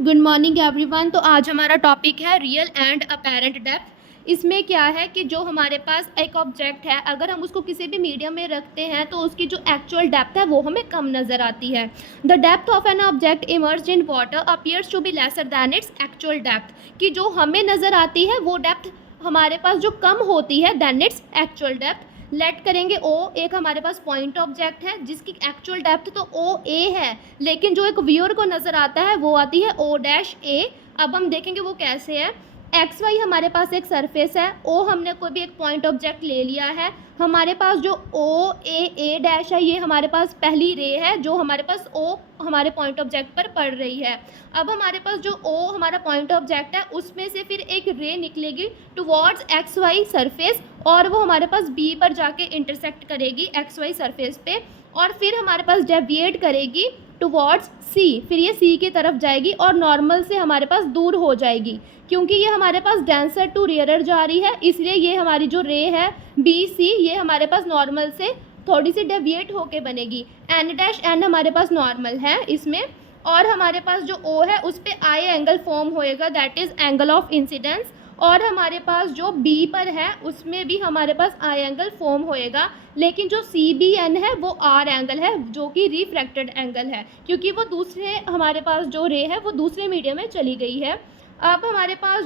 Good morning everyone. तो आज हमारा टॉपिक है रियल एंड अपैरेंट डेप्थ। इसमें क्या है कि जो हमारे पास एक ऑब्जेक्ट है, अगर हम उसको किसी भी मीडियम में रखते हैं तो उसकी जो एक्चुअल डेप्थ है वो हमें कम नज़र आती है। The depth of an object emerged in water appears to be lesser than its actual depth. कि जो हमें नज़र आती है वो डेप्थ हमारे पास जो कम होती है than its actual depth. Let करेंगे ओ एक हमारे पास पॉइंट ऑब्जेक्ट है जिसकी एक्चुअल डेप्थ तो ओ ए है, लेकिन जो एक व्यूअर को नज़र आता है वो आती है ओ डैश ए। अब हम देखेंगे वो कैसे है। एक्स वाई हमारे पास एक सरफेस है, ओ हमने कोई भी एक पॉइंट ऑब्जेक्ट ले लिया है। हमारे पास जो ओ ए डैश है ये हमारे पास पहली रे है जो हमारे पास ओ हमारे पॉइंट ऑब्जेक्ट पर पड़ रही है। अब हमारे पास जो ओ हमारा पॉइंट ऑब्जेक्ट है उसमें से फिर एक रे निकलेगी टुवर्ड्स एक्स वाई सरफेस और वो हमारे पास बी पर जाके इंटरसेक्ट करेगी एक्स वाई सरफेस पे, और फिर हमारे पास डेविएट करेगी टुवर्ड्स सी, फिर ये सी की तरफ जाएगी और नॉर्मल से हमारे पास दूर हो जाएगी। क्योंकि ये हमारे पास डेंसर टू रेयरर जा रही है इसलिए ये हमारी जो रे है बी सी ये हमारे पास नॉर्मल से थोड़ी सी डेविएट होके बनेगी। एन डैश एन हमारे पास नॉर्मल है इसमें, और हमारे पास जो ओ है उस पर आई एंगल फॉर्म होएगा that is angle of incidence, और हमारे पास जो बी पर है उसमें भी हमारे पास आई एंगल फॉर्म होएगा, लेकिन जो सी बी एन है वो आर एंगल है जो कि रिफ्रैक्टेड एंगल है क्योंकि वो दूसरे हमारे पास जो रे है वो दूसरे मीडियम में चली गई है। अब हमारे पास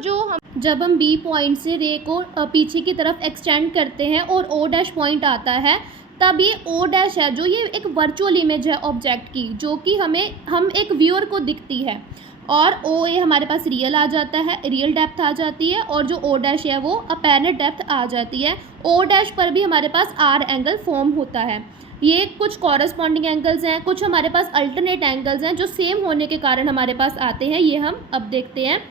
जब हम बी पॉइंट से रे को पीछे की तरफ एक्सटेंड करते हैं और ओ डैश पॉइंट आता है, तब ये ओ डैश है जो ये एक वर्चुअल इमेज है ऑब्जेक्ट की जो कि हम एक व्यूअर को दिखती है, और ओ ए हमारे पास रियल आ जाता है, रियल डेप्थ आ जाती है, और जो ओ डैश है वो अपैरेंट डेप्थ आ जाती है। ओ डैश पर भी हमारे पास आर एंगल फॉर्म होता है। ये कुछ कॉरस्पॉन्डिंग एंगल्स हैं, कुछ हमारे पास अल्टरनेट एंगल्स हैं जो सेम होने के कारण हमारे पास आते हैं। ये हम अब देखते हैं।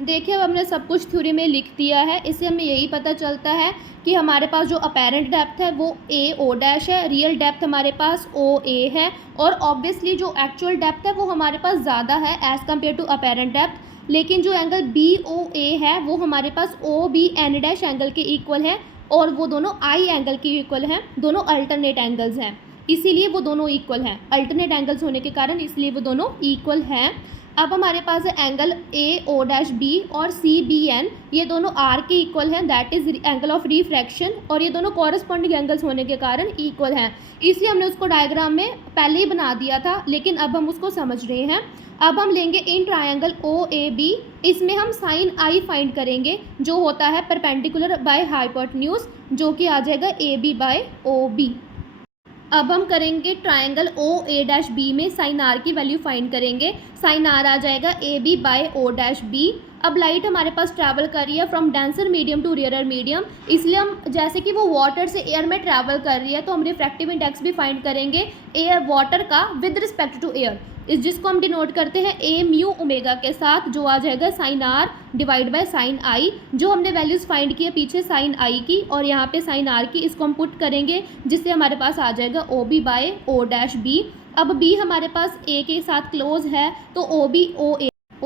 देखिए अब हमने सब कुछ थ्योरी में लिख दिया है, इससे हमें यही पता चलता है कि हमारे पास जो अपैरेंट डेप्थ है वो ए ओ डैश है, रियल डेप्थ हमारे पास ओ ए है, और ऑब्वियसली जो एक्चुअल डेप्थ है वो हमारे पास ज़्यादा है as compare to apparent depth. लेकिन जो एंगल बी ओ ए है वो हमारे पास O B N dash angle के इक्वल है, और वो दोनों आई एंगल के इक्वल हैं, दोनों अल्टरनेट एंगल्स हैं इसीलिए वो दोनों इक्वल हैं। अल्टरनेट एंगल्स होने के कारण इसलिए वो दोनों इक्वल हैं। अब हमारे पास है angle A O dash B और सी बी एन, ये दोनों आर के इक्वल हैं that is angle of refraction, और ये दोनों कॉरस्पॉन्डिंग एंगल्स होने के कारण इक्वल हैं, इसलिए हमने उसको डायग्राम में पहले ही बना दिया था लेकिन अब हम उसको समझ रहे हैं। अब हम लेंगे in triangle O A B, इसमें हम साइन आई फाइंड करेंगे जो होता है परपेंडिकुलर बाय हाइपोटेन्यूज जो कि आ जाएगा A B by O B. अब हम करेंगे triangle O A dash B में साइन आर की वैल्यू फाइंड करेंगे। साइन आर आ जाएगा A B by O dash B. अब लाइट हमारे पास ट्रैवल कर रही है from denser medium to rarer medium, इसलिए हम जैसे कि वो वाटर से एयर में ट्रैवल कर रही है तो हम रिफ्रैक्टिव इंडेक्स भी फाइंड करेंगे एयर वाटर का विद रिस्पेक्ट टू एयर, इस जिसको हम डिनोट करते हैं ए म्यू ओमेगा के साथ, जो आ जाएगा sine r divide by sine i. जो हमने वैल्यूज़ फाइंड की है पीछे साइन आई की और यहाँ पे साइन आर की, इसको हम पुट करेंगे जिससे हमारे पास आ जाएगा O B by O dash B. अब बी हमारे पास ए के साथ क्लोज है तो O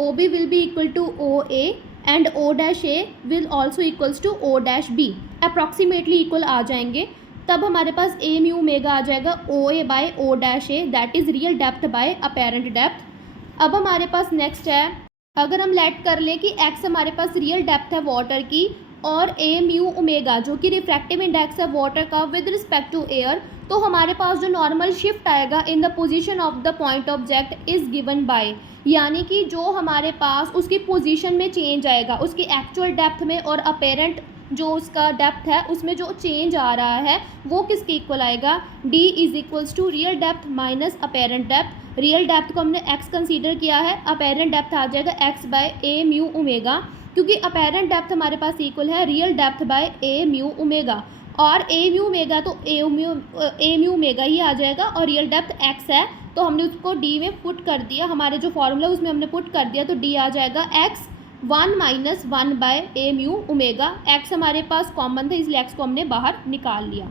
B will be equal to O A and O dash A will also equals to O dash B, approximately equal आ जाएंगे। तब हमारे पास ए म्यू ओमेगा आ जाएगा O A by O dash A that is real depth by apparent depth. अब हमारे पास next है, अगर हम लेट कर लें कि एक्स हमारे पास रियल डेप्थ है वाटर की और ए म्यू ओमेगा जो कि रिफ्रैक्टिव इंडेक्स है वाटर का विद रिस्पेक्ट टू एयर, तो हमारे पास जो नॉर्मल शिफ्ट आएगा in the position of the point object is given by, यानी कि जो हमारे पास उसकी पोजीशन में चेंज आएगा उसकी एक्चुअल डेप्थ में और अपैरेंट जो उसका डेप्थ है उसमें जो चेंज आ रहा है वो किसके इक्वल आएगा, d is equals to real depth minus apparent depth. Real depth को हमने x कंसीडर किया है, अपैरेंट डेप्थ आ जाएगा x बाय ए म्यू ओमेगा, क्योंकि अपैरेंट डेप्थ हमारे पास इक्वल है रियल डेप्थ बाय ए म्यू ओमेगा, और ए म्यू ओमेगा तो ए म्यू ओमेगा ही आ जाएगा और रियल डेप्थ x है तो हमने उसको d में पुट कर दिया, हमारे जो फॉर्मूला उसमें हमने पुट कर दिया तो d आ जाएगा x 1 माइनस 1 बाय ए म्यू ओमेगा। एक्स हमारे पास कॉमन था इसलिए एक्स को हमने बाहर निकाल लिया।